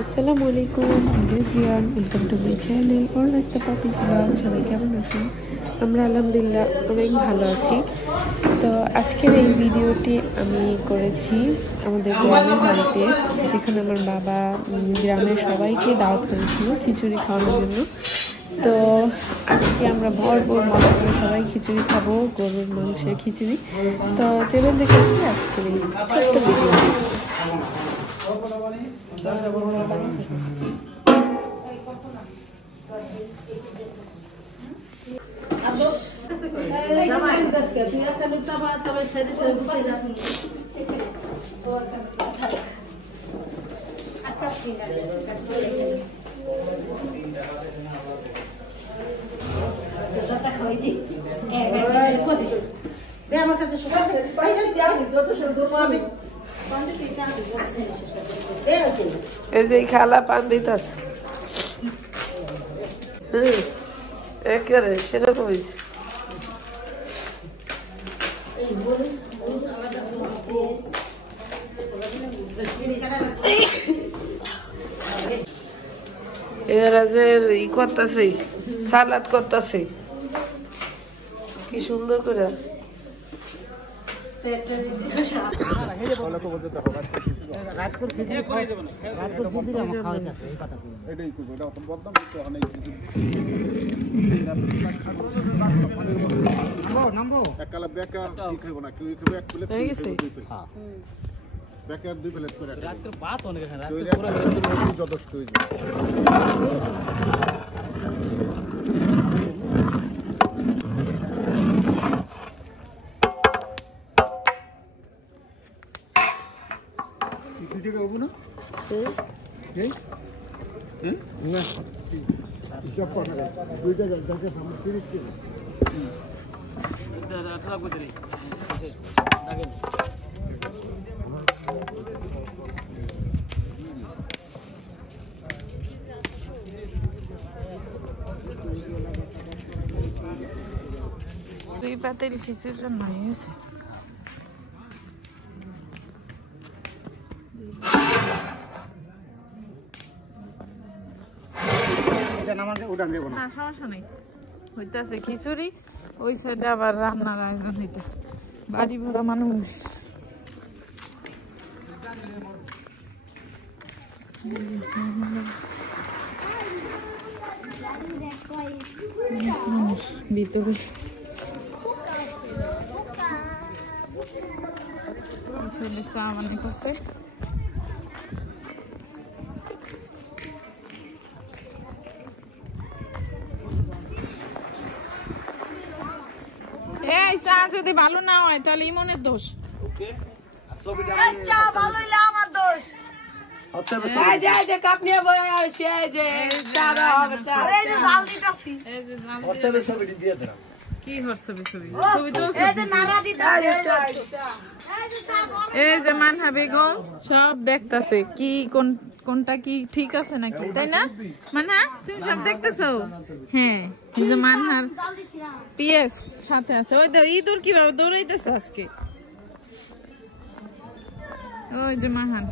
আসসালামু আলাইকুম everyone, welcome to my channel online the puppies blog. সবাই কেমন আছেন? আমরা আলহামদুলিল্লাহ অনেক ভালো আছি। তো আজকের এই ভিডিওটি আমি করেছি আমাদের গ্রামের বাড়িতে, যেখানে আমার বাবা গ্রামের সবাইকে দাওয়াত করেছিল খিচুড়ি খাওয়ানোর জন্য। তো আজকে আমরা ভরপুর মজা করে সবাই খিচুড়ি খাবো, গরুর মাংসের খিচুড়ি। তো চলুন দেখেছি আজকের এই ছোট্ট ভিডিওটি। আমার কাছে এই যে খালা পান দিতেছে, একেবারে সেরকম হয়েছে। এরা যে ই করতেছে, সালাদ করতেছে কি সুন্দর করে। যথেষ্ট দুই পাতিল খিচুড়ির জন্য হয়েছে। না সমস্যা নেই, হইতেছে খিচুড়ি, ওই সাইডে আবার রান্নার আয়োজন হইতেছে। বাড়ি ভরা মানুষ। ভিতরে চা বানাইতেছে। এই চা যদি ভালো না হয় তাহলে ইমনের দোষ। কি হোয়াটসঅ্যাপে ছবি তো এই যে মানহা বেগম সব দেখতেছে কি কোনটা কি ঠিক আছে নাকি, তাই না মানহা? তুমি সব দেখতেছো? হ্যাঁ, যে মানহার পিএস সাথে আছে। ওই তো ইঁদুর কিভাবে দৌড়াইতেছে আজকে। ওই যে মাহান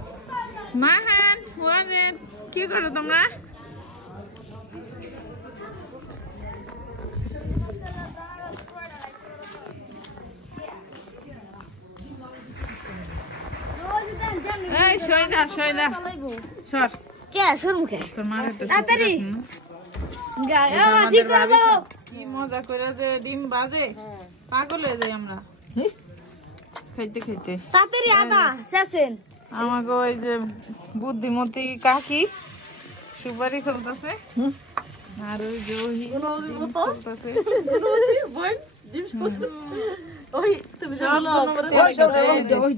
কি করো তোমরা? এই শৈলা সর মুখে তোর মারে তো কি মজা করে যে ডিম বাজে, পাগল হয়ে যাই আমরা খাইতে খাইতে। তাড়াতাড়ি আদা শেষেন। আমাকে ওই যে বুদ্ধিমতী কাকি সুপারি চলতেছে, আর ওই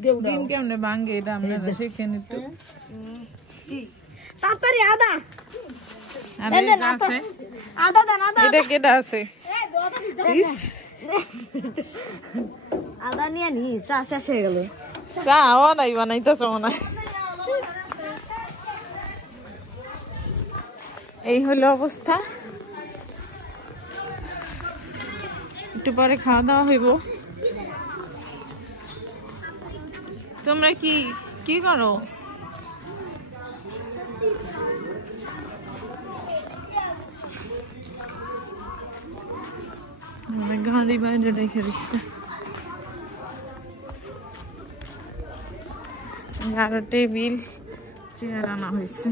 যে ডিম কেমনে ভাঙ্গে এটা আমরা শিখে নিতে। তাড়াতাড়ি আদা এটা কেটা আছে আদা নিয়ে নি চা শেষ হয়ে গেল। চা নাই বানাইতেছ মনে হয়। এই হলো অবস্থা, একটু পরে খাওয়া দাওয়া হইব। তোমরা কি করো? গাড়ি বাইরে রেখে দিচ্ছে আর টেবিল চেয়ার আনা হয়েছে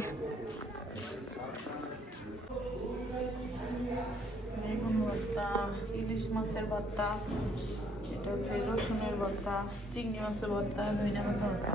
বেগুন ভর্তা ইলিশ মাছের ভর্তা এটা হচ্ছে রসুনের ভর্তা চিংড়ি মাছের ভর্তা ধনিয়া পাতার ভর্তা